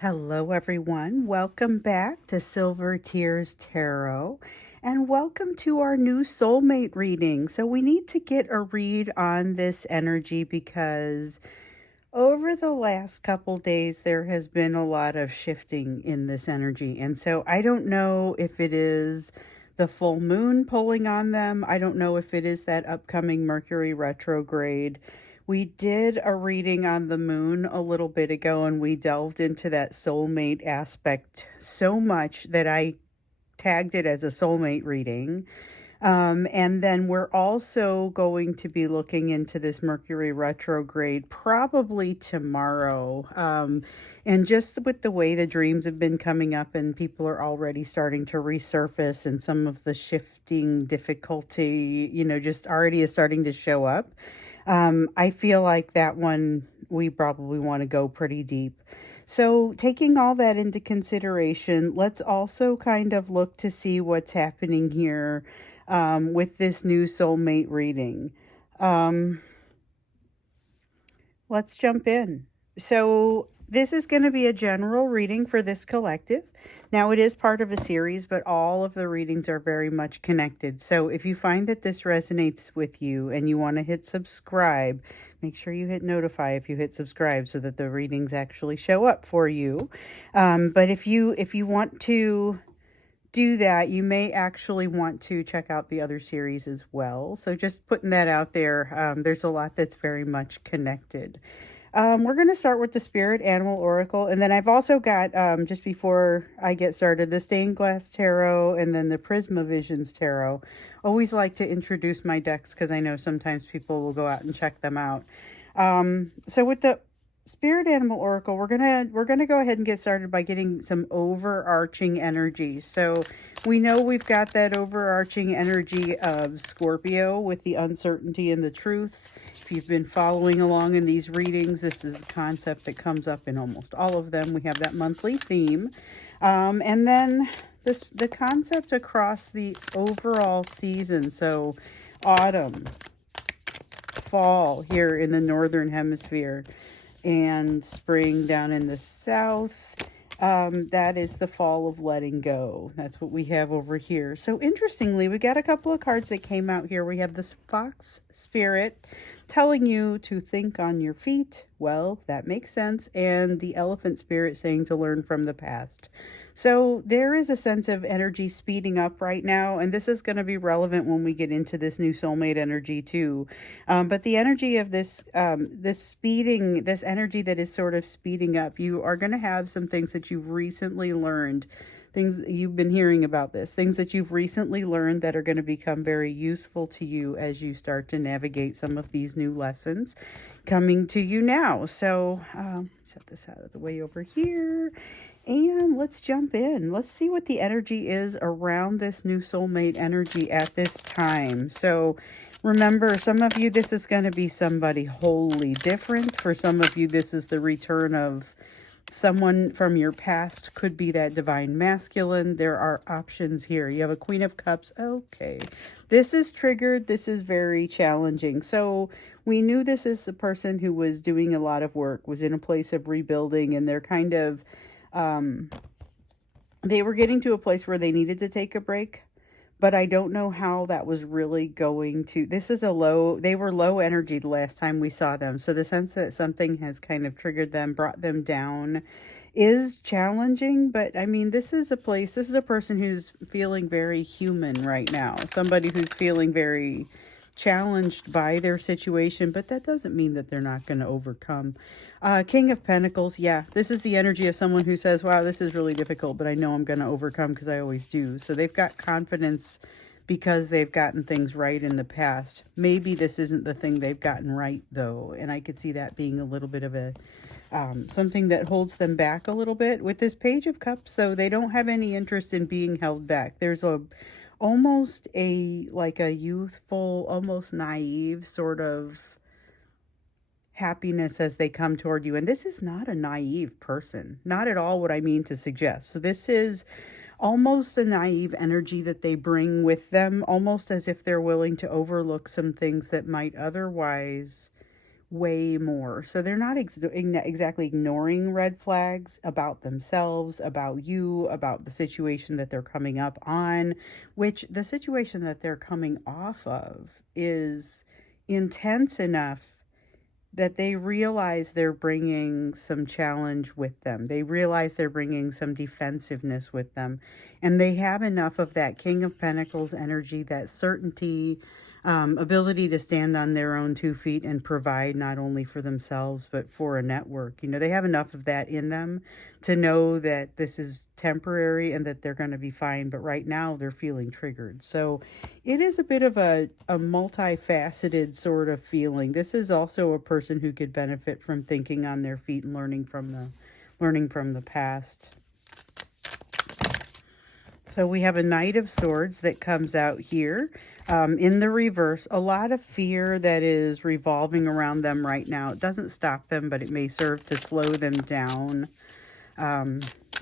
Hello, everyone. Welcome back to Silver Tears Tarot, and welcome to our new soulmate reading. So, we need to get a read on this energy because over the last couple days, there has been a lot of shifting in this energy. And so, I don't know if it is the full moon pulling on them, I don't know if it is that upcoming Mercury retrograde. We did a reading on the moon a little bit ago, and we delved into that soulmate aspect so much that I tagged it as a soulmate reading. And then we're also going to be looking into this Mercury retrograde probably tomorrow. And just with the way the dreams have been coming up and people are already starting to resurface and some of the shifting difficulty, just already is starting to show up. I feel like that one we probably want to go pretty deep. So, taking all that into consideration, let's also kind of look to see what's happening here with this new soulmate reading. Um, let's jump in. So, this is going to be a general reading for this collective. Now, it is part of a series, but all of the readings are very much connected. So, if you find that this resonates with you and you want to hit subscribe, make sure you hit notify if you hit subscribe so that the readings actually show up for you. But if you want to do that, you may actually want to check out the other series as well. So just putting that out there. There's a lot that's very much connected. We're going to start with the Spirit Animal Oracle. And then I've also got, just before I get started, the Stained Glass Tarot and then the Prisma Visions Tarot. Always like to introduce my decks because I know sometimes people will go out and check them out. So with the Spirit Animal Oracle, we're gonna go ahead and get started by getting some overarching energy. So we know we've got that overarching energy of Scorpio with the uncertainty and the truth. If you've been following along in these readings, this is a concept that comes up in almost all of them. We have that monthly theme. And then the concept across the overall season. So autumn, fall here in the northern hemisphere, and spring down in the south. That is the fall of letting go. That's what we have over here. So interestingly, we got a couple of cards that came out here. We have this Fox Spirit telling you to think on your feet. Well, that makes sense. And the Elephant Spirit saying to learn from the past. So there is a sense of energy speeding up right now, and this is going to be relevant when we get into this new soulmate energy too. But the energy of this this energy that is sort of speeding up, you are going to have some things that you've recently learned, things that you've been hearing about this, things that you've recently learned that are going to become very useful to you as you start to navigate some of these new lessons coming to you now. So set this out of the way over here. And let's jump in. Let's see what the energy is around this new soulmate energy at this time. So remember, some of you, this is going to be somebody wholly different. For some of you, this is the return of someone from your past. Could be that divine masculine. There are options here. You have a Queen of Cups. Okay. This is triggered. This is very challenging. So we knew this is a person who was doing a lot of work, was in a place of rebuilding, and they're kind of they were getting to a place where they needed to take a break, but I don't know how that was really going to. This is they were low energy the last time we saw them. So the sense that something has kind of triggered them, brought them down, is challenging. But I mean, this is a person who's feeling very human right now. Somebody who's feeling very challenged by their situation, but that doesn't mean that they're not going to overcome. King of Pentacles, yeah, this is the energy of someone who says, wow, this is really difficult, but I know I'm going to overcome because I always do. So they've got confidence because they've gotten things right in the past. Maybe this isn't the thing they've gotten right, though, and I could see that being a little bit of a something that holds them back a little bit. With this Page of Cups, though, they don't have any interest in being held back. There's almost like a youthful, almost naive sort of happiness as they come toward you. And this is not a naive person, not at all what I mean to suggest. So this is almost a naive energy that they bring with them, almost as if they're willing to overlook some things that might otherwise way more. So they're not exactly ignoring red flags about themselves, about you, about the situation that they're coming up on, which the situation that they're coming off of is intense enough that they realize they're bringing some challenge with them. They realize they're bringing some defensiveness with them. And they have enough of that King of Pentacles energy, that certainty, ability to stand on their own 2 feet and provide not only for themselves, but for a network. You know, they have enough of that in them to know that this is temporary and that they're going to be fine. But right now they're feeling triggered. So it is a bit of a multifaceted sort of feeling. This is also a person who could benefit from thinking on their feet and learning from the past. So we have a Knight of Swords that comes out here. In the reverse, a lot of fear that is revolving around them right now. It doesn't stop them, but it may serve to slow them down.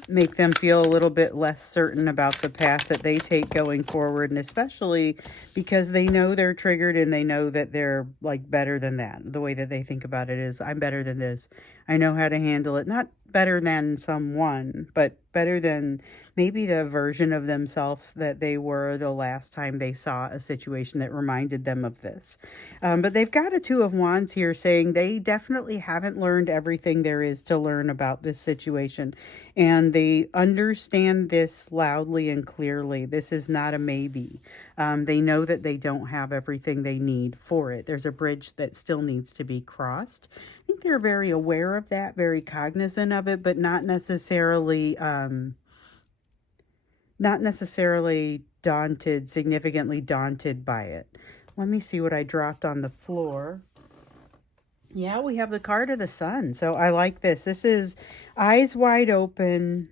Make them feel a little bit less certain about the path that they take going forward, and especially because they know they're triggered and they know that they're like better than that. The way that they think about it is, I'm better than this. I know how to handle it. Not better than someone, but better than maybe the version of themselves that they were the last time they saw a situation that reminded them of this. But they've got a Two of Wands here saying they definitely haven't learned everything there is to learn about this situation. And they understand this loudly and clearly. This is not a maybe. They know that they don't have everything they need for it. There's a bridge that still needs to be crossed. I think they're very aware of that, very cognizant of it, but not necessarily significantly daunted by it. Let me see what I dropped on the floor. Yeah, we have the card of the Sun. So I like this. This is eyes wide open.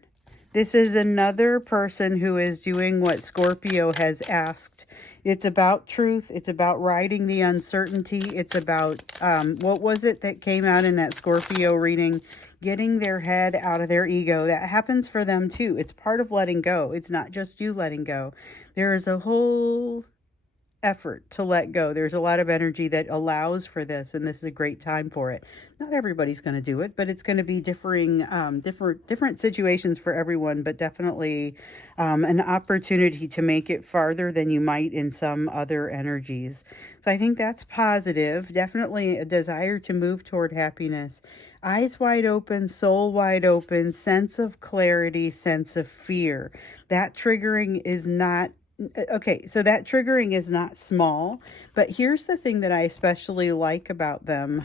This is another person who is doing what Scorpio has asked. It's about truth. It's about riding the uncertainty. It's about, what was it that came out in that Scorpio reading? Getting their head out of their ego. That happens for them too. It's part of letting go. It's not just you letting go. There is a whole effort to let go. There's a lot of energy that allows for this, and this is a great time for it. Not everybody's going to do it, but it's going to be different situations for everyone, but definitely an opportunity to make it farther than you might in some other energies. So I think that's positive. Definitely a desire to move toward happiness. Eyes wide open, soul wide open, sense of clarity, sense of fear. That triggering is not okay, so that triggering is not small, but here's the thing that I especially like about them.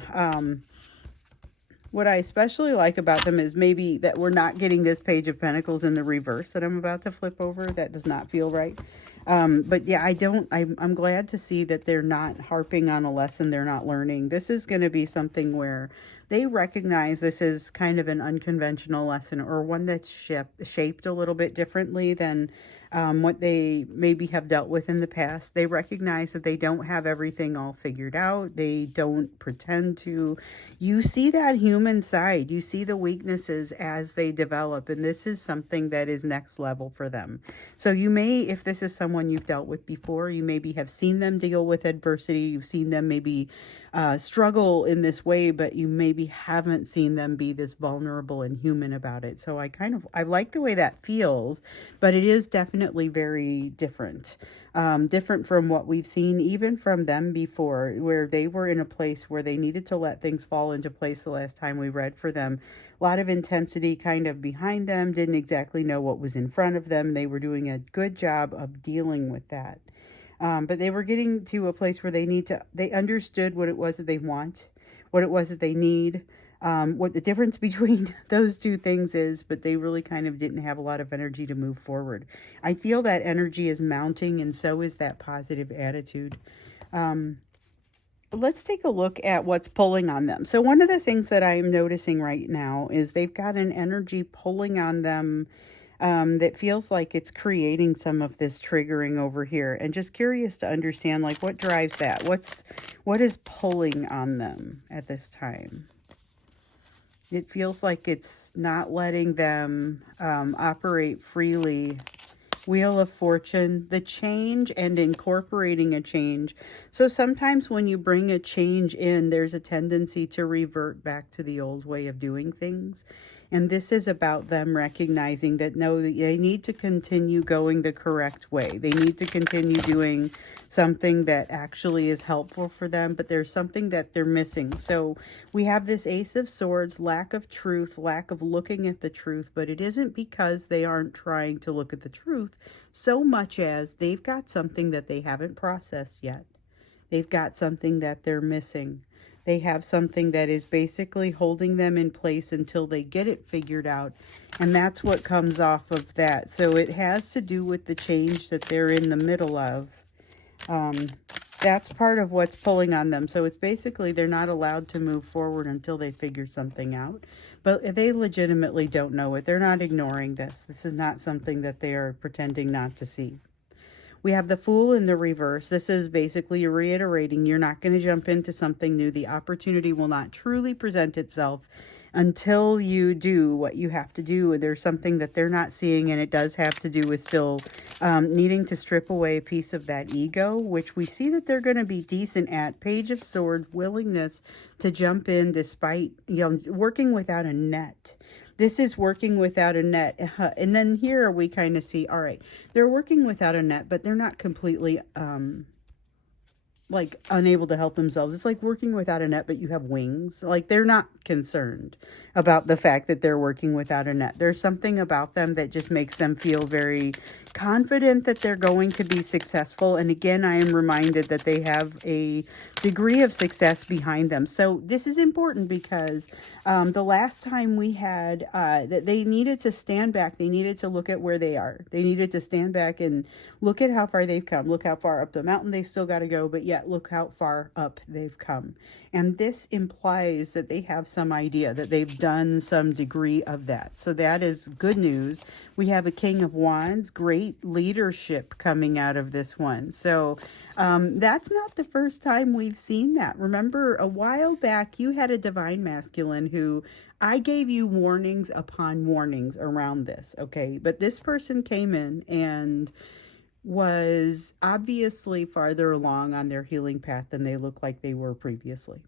What I especially like about them is maybe that we're not getting this Page of Pentacles in the reverse that I'm about to flip over. That does not feel right. But yeah, I'm glad to see that they're not harping on a lesson they're not learning. This is going to be something where they recognize this is kind of an unconventional lesson, or one that's shaped a little bit differently than what they maybe have dealt with in the past. They recognize that they don't have everything all figured out. They don't pretend to. You see that human side. You see the weaknesses as they develop, and this is something that is next level for them. So you may, if this is someone you've dealt with before, you maybe have seen them deal with adversity. You've seen them maybe struggle in this way, but you maybe haven't seen them be this vulnerable and human about it. So I like the way that feels, but it is definitely very different. Different from what we've seen, even from them before, where they were in a place where they needed to let things fall into place the last time we read for them. A lot of intensity kind of behind them, didn't exactly know what was in front of them. They were doing a good job of dealing with that. But they were getting to a place where they understood what it was that they want, what it was that they need, what the difference between those two things is, but they really kind of didn't have a lot of energy to move forward. I feel that energy is mounting, and so is that positive attitude. Let's take a look at what's pulling on them. So one of the things that I'm noticing right now is they've got an energy pulling on them that feels like it's creating some of this triggering over here. And just curious to understand, like, what drives that? What is pulling on them at this time? It feels like it's not letting them operate freely Wheel of Fortune, the change and incorporating a change. So sometimes when you bring a change in, there's a tendency to revert back to the old way of doing things. And this is about them recognizing that no, they need to continue going the correct way. They need to continue doing something that actually is helpful for them, but there's something that they're missing. So we have this Ace of Swords, lack of truth, lack of looking at the truth, but it isn't because they aren't trying to look at the truth so much as they've got something that they haven't processed yet. They've got something that they're missing. They have something that is basically holding them in place until they get it figured out. And that's what comes off of that. So it has to do with the change that they're in the middle of. That's part of what's pulling on them. So it's basically they're not allowed to move forward until they figure something out. But they legitimately don't know it. They're not ignoring this. This is not something that they are pretending not to see. We have the Fool in the reverse. This is basically reiterating you're not going to jump into something new. The opportunity will not truly present itself until you do what you have to do. There's something that they're not seeing, and it does have to do with still needing to strip away a piece of that ego, which we see that they're going to be decent at. Page of Swords, willingness to jump in despite, working without a net. This is working without a net. And then here we kind of see, all right, they're working without a net, but they're not completely like unable to help themselves. It's like working without a net, but you have wings. Like they're not concerned about the fact that they're working without a net. There's something about them that just makes them feel very confident that they're going to be successful. And again, I am reminded that they have a degree of success behind them. So this is important because the last time we had that they needed to stand back, they needed to look at where they are. They needed to stand back and look at how far they've come. Look how far up the mountain they've still got to go, but yet look how far up they've come. And this implies that they have some idea that they've done some degree of that. So that is good news. We have a King of Wands, great leadership coming out of this one. So that's not the first time we've seen that. Remember, a while back, you had a divine masculine who I gave you warnings upon warnings around this, okay? But this person came in and was obviously farther along on their healing path than they looked like they were previously.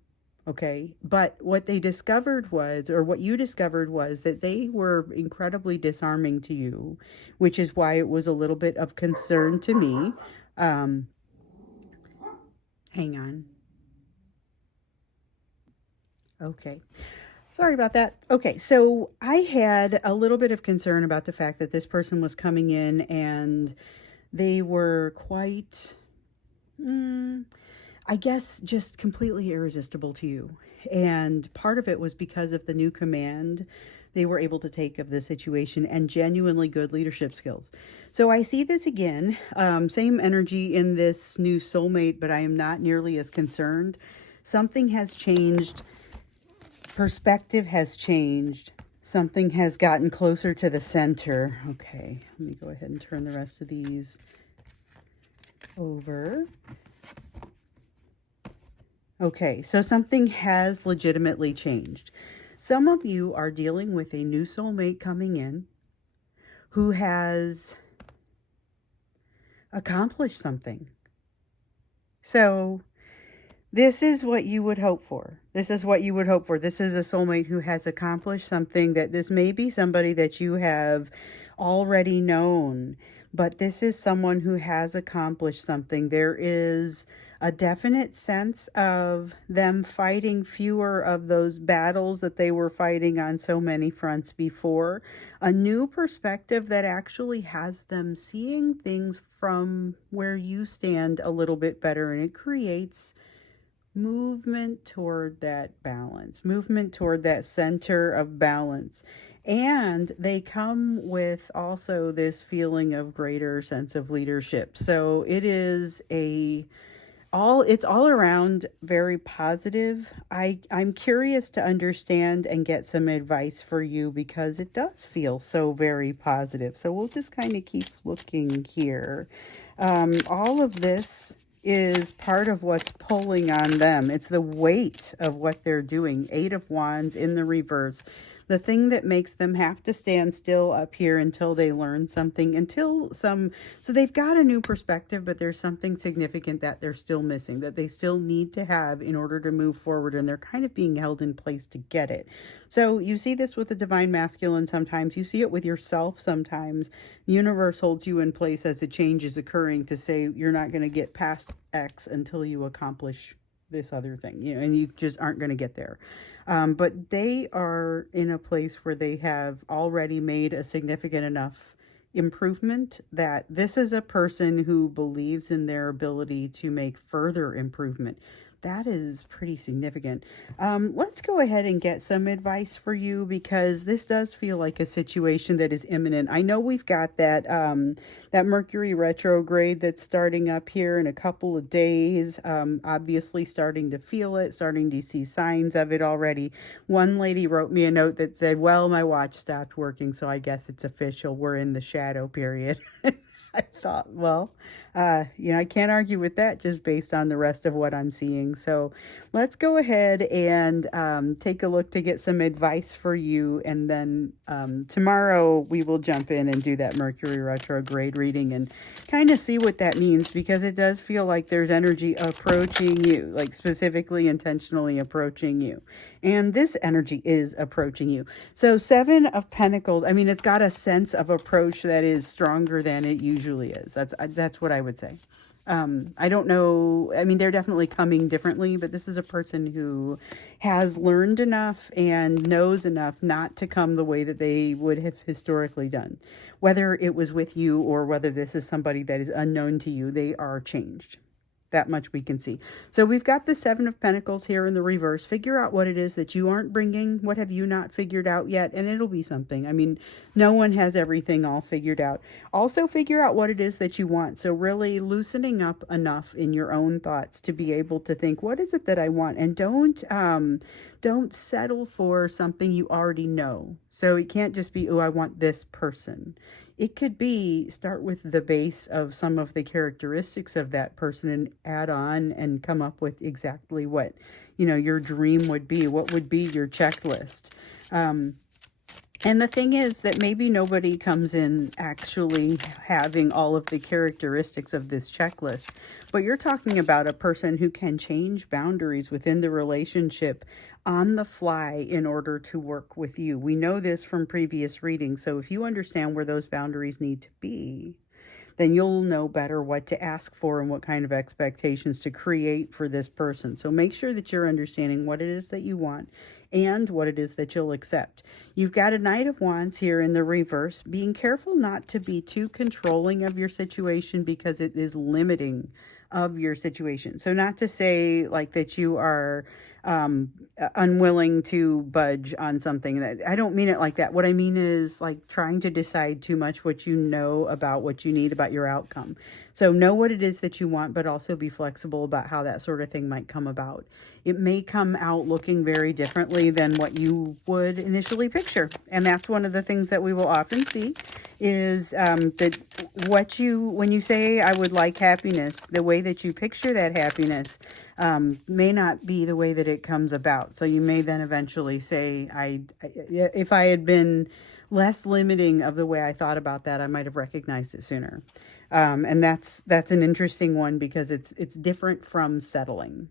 Okay. But what they discovered was, or what you discovered was that they were incredibly disarming to you, which is why it was a little bit of concern to me. Hang on. Okay. Sorry about that. Okay, so I had a little bit of concern about the fact that this person was coming in and they were quite, I guess, just completely irresistible to you. And part of it was because of the new command they were able to take of the situation and genuinely good leadership skills. So I see this again, same energy in this new soulmate, but I am not nearly as concerned. Something has changed. Perspective has changed. Something has gotten closer to the center. Okay, let me go ahead and turn the rest of these over. Okay, so something has legitimately changed. Some of you are dealing with a new soulmate coming in who has accomplished something. So this is what you would hope for. This is what you would hope for. This is a soulmate who has accomplished something. That this may be somebody that you have already known, but this is someone who has accomplished something. There is a definite sense of them fighting fewer of those battles that they were fighting on so many fronts before. A new perspective that actually has them seeing things from where you stand a little bit better, and it creates movement toward that balance, movement toward that center of balance. And they come with also this feeling of greater sense of leadership. So it is it's all around very positive. I'm curious to understand and get some advice for you because it does feel so very positive. So we'll just kind of keep looking here. All of this is part of what's pulling on them. It's the weight of what they're doing. 8 of Wands in the reverse. the thing that makes them have to stand still up here until they learn something, so they've got a new perspective, but there's something significant that they're still missing, that they still need to have in order to move forward, and they're kind of being held in place to get it. So you see this with the divine masculine sometimes, you see it with yourself sometimes. The universe holds you in place as a change is occurring to say you're not going to get past X until you accomplish this other thing, and you just aren't going to get there. But they are in a place where they have already made a significant enough improvement that this is a person who believes in their ability to make further improvement. That is pretty significant. Let's go ahead and get some advice for you, because this does feel like a situation that is imminent. I know we've got that Mercury retrograde that's starting up here in a couple of days. Obviously starting to feel it, starting to see signs of it already. One lady wrote me a note that said, well, my watch stopped working, so I guess it's official. We're in the shadow period. I thought, well, I can't argue with that just based on the rest of what I'm seeing. So let's go ahead and take a look to get some advice for you. And then tomorrow we will jump in and do that Mercury retrograde reading and kind of see what that means, because it does feel like there's energy approaching you, like specifically intentionally approaching you. And this energy is approaching you. So 7 of Pentacles, I mean, it's got a sense of approach that is stronger than it usually is. That's what I would say. I don't know. I mean, they're definitely coming differently, but this is a person who has learned enough and knows enough not to come the way that they would have historically done. Whether it was with you or whether this is somebody that is unknown to you, they are changed. That much we can see. So we've got the 7 of Pentacles here in the reverse. Figure out what it is that you aren't bringing. What have you not figured out yet? And it'll be something. I mean, no one has everything all figured out. Also figure out what it is that you want. So really loosening up enough in your own thoughts to be able to think, what is it that I want? And don't settle for something you already know. So it can't just be, oh, I want this person. It could be, start with the base of some of the characteristics of that person and add on and come up with exactly what, your dream would be. What would be your checklist? And the thing is that maybe nobody comes in actually having all of the characteristics of this checklist, but you're talking about a person who can change boundaries within the relationship on the fly in order to work with you. We know this from previous readings, so if you understand where those boundaries need to be, then you'll know better what to ask for and what kind of expectations to create for this person. So make sure that you're understanding what it is that you want and what it is that you'll accept. You've got a Knight of Wands here in the reverse. Being careful not to be too controlling of your situation, because it is limiting of your situation. So not to say like that you are unwilling to budge on something. That I don't mean it like that. What I mean is like trying to decide too much what you know about what you need about your outcome. So know what it is that you want, but also be flexible about how that sort of thing might come about. It may come out looking very differently than what you would initially picture. And that's one of the things that we will often see is that when you say, I would like happiness, the way that you picture that happiness may not be the way that it comes about. So you may then eventually say, if I had been less limiting of the way I thought about that, I might have recognized it sooner. And that's an interesting one, because it's different from settling.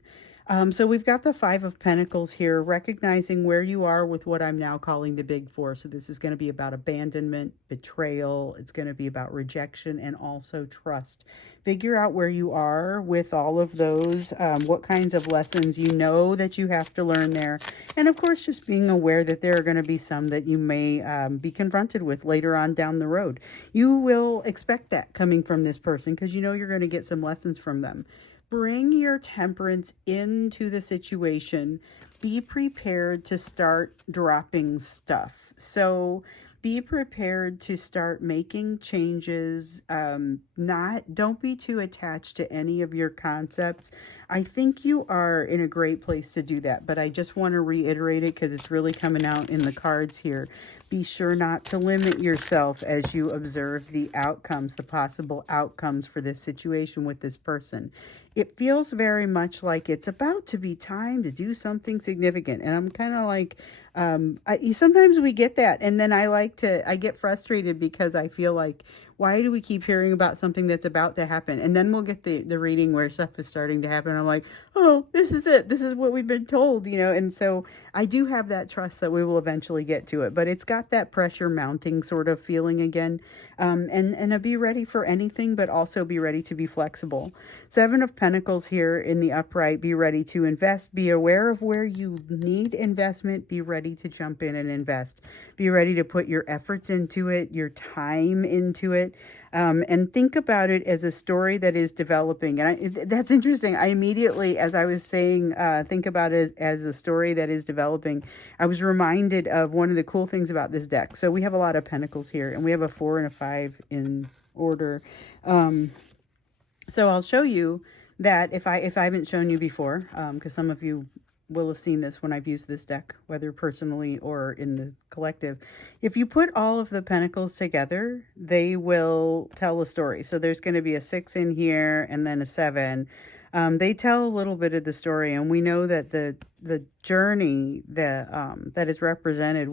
So we've got the 5 of Pentacles here, recognizing where you are with what I'm now calling the big 4. So this is going to be about abandonment, betrayal. It's going to be about rejection and also trust. Figure out where you are with all of those, what kinds of lessons you know that you have to learn there. And of course, just being aware that there are going to be some that you may be confronted with later on down the road. You will expect that coming from this person, because you know you're going to get some lessons from them. Bring your temperance into the situation. Be prepared to start dropping stuff. So be prepared to start making changes. Don't be too attached to any of your concepts. I think you are in a great place to do that, but I just want to reiterate it because it's really coming out in the cards here. Be sure not to limit yourself as you observe the outcomes, the possible outcomes for this situation with this person. It feels very much like it's about to be time to do something significant. And I'm kind of like, Sometimes we get that, and then I get frustrated because I feel like, why do we keep hearing about something that's about to happen? And then we'll get the reading where stuff is starting to happen. I'm like, oh, this is it. This is what we've been told, And so I do have that trust that we will eventually get to it, but it's got that pressure mounting sort of feeling again. And be ready for anything, but also be ready to be flexible. Seven of Pentacles here in the upright. Be ready to invest. Be aware of where you need investment. Be ready to jump in and invest. Be ready to put your efforts into it, your time into it. And think about it as a story that is developing. And that's interesting. I immediately, as I was saying, think about it as a story that is developing. I was reminded of one of the cool things about this deck. So we have a lot of pentacles here, and we have a 4 and a 5 in order. So I'll show you that if I haven't shown you before, because some of you will have seen this when I've used this deck, whether personally or in the collective. If you put all of the pentacles together, they will tell a story. So there's going to be a 6 in here and then a 7. They tell a little bit of the story, and we know that the journey that is represented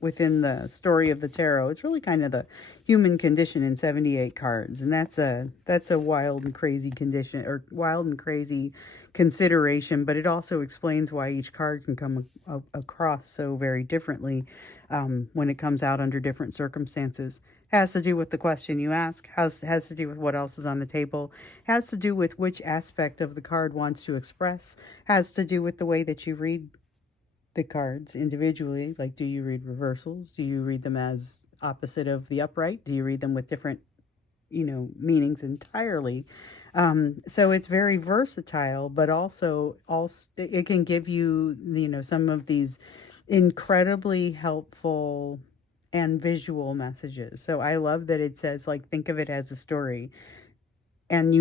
within the story of the tarot, it's really kind of the human condition in 78 cards, and that's a wild and crazy condition, or wild and crazy consideration, but it also explains why each card can come across so very differently when it comes out under different circumstances. Has to do with the question you ask, has to do with what else is on the table, has to do with which aspect of the card wants to express, has to do with the way that you read the cards individually. Like, do you read reversals? Do you read them as opposite of the upright? Do you read them with different, meanings entirely? So it's very versatile, but also it can give you, some of these incredibly helpful and visual messages. So I love that it says, like, think of it as a story. And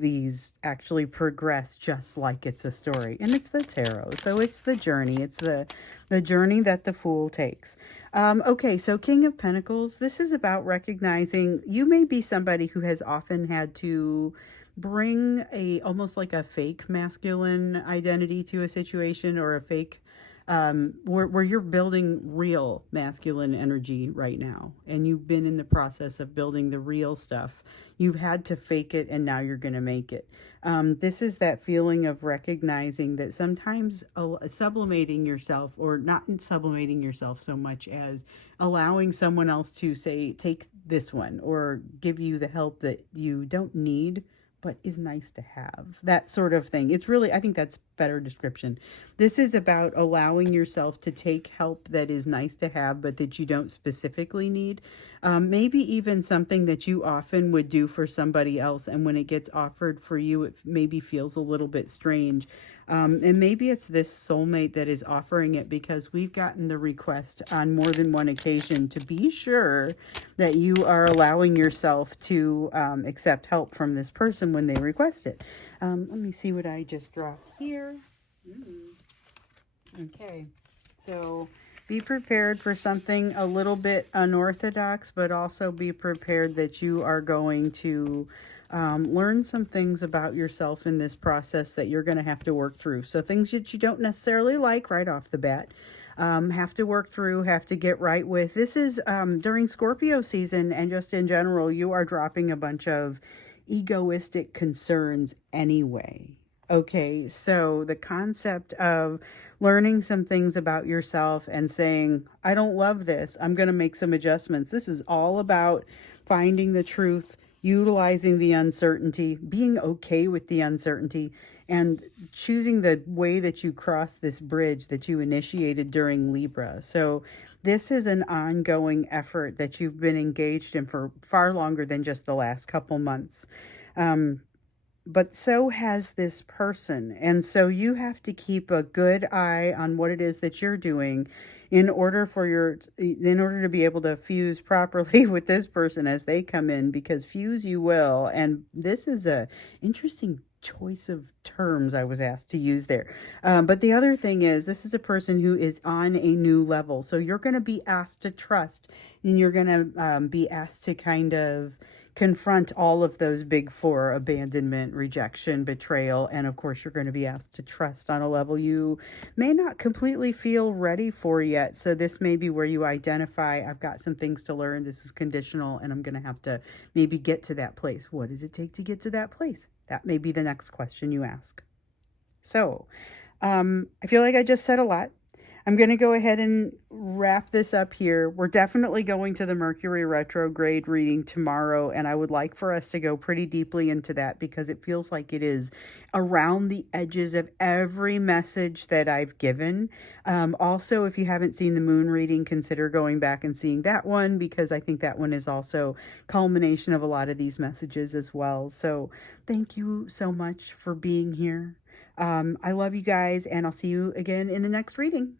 these actually progress just like it's a story. And it's the tarot. So it's the journey. It's the journey that the Fool takes. Okay, so King of Pentacles. This is about recognizing you may be somebody who has often had to bring almost like a fake masculine identity to a situation, or a fake where you're building real masculine energy right now, and you've been in the process of building the real stuff. You've had to fake it, and now you're going to make it. This is that feeling of recognizing that sometimes sublimating yourself, or not sublimating yourself so much as allowing someone else to say, take this one, or give you the help that you don't need, but is nice to have. That sort of thing. It's really, I think that's better description. This is about allowing yourself to take help that is nice to have, but that you don't specifically need. Maybe even something that you often would do for somebody else, and when it gets offered for you, it maybe feels a little bit strange. And maybe it's this soulmate that is offering it, because we've gotten the request on more than one occasion to be sure that you are allowing yourself to accept help from this person when they request it. Let me see what I just dropped here. Okay, so be prepared for something a little bit unorthodox, but also be prepared that you are going to learn some things about yourself in this process that you're going to have to work through. So things that you don't necessarily like right off the bat, have to work through, have to get right with. This is during Scorpio season, and just in general, you are dropping a bunch of egoistic concerns anyway. Okay, so the concept of learning some things about yourself and saying, I don't love this, I'm going to make some adjustments. This is all about finding the truth, utilizing the uncertainty, being okay with the uncertainty, and choosing the way that you cross this bridge that you initiated during Libra. So this is an ongoing effort that you've been engaged in for far longer than just the last couple months. But so has this person. And so you have to keep a good eye on what it is that you're doing in order to be able to fuse properly with this person as they come in, because fuse you will. And this is a interesting choice of terms I was asked to use there. But the other thing is, this is a person who is on a new level. So you're going to be asked to trust, and you're going to be asked to kind of confront all of those big four: abandonment, rejection, betrayal, and of course you're going to be asked to trust on a level you may not completely feel ready for yet. So this may be where you identify, I've got some things to learn, this is conditional, and I'm going to have to maybe get to that place. What does it take to get to that place? That may be the next question you ask. So I feel like I just said a lot. I'm going to go ahead and wrap this up here. We're definitely going to the Mercury retrograde reading tomorrow, and I would like for us to go pretty deeply into that because it feels like it is around the edges of every message that I've given. Also, if you haven't seen the moon reading, consider going back and seeing that one because I think that one is also culmination of a lot of these messages as well. So thank you so much for being here. I love you guys, and I'll see you again in the next reading.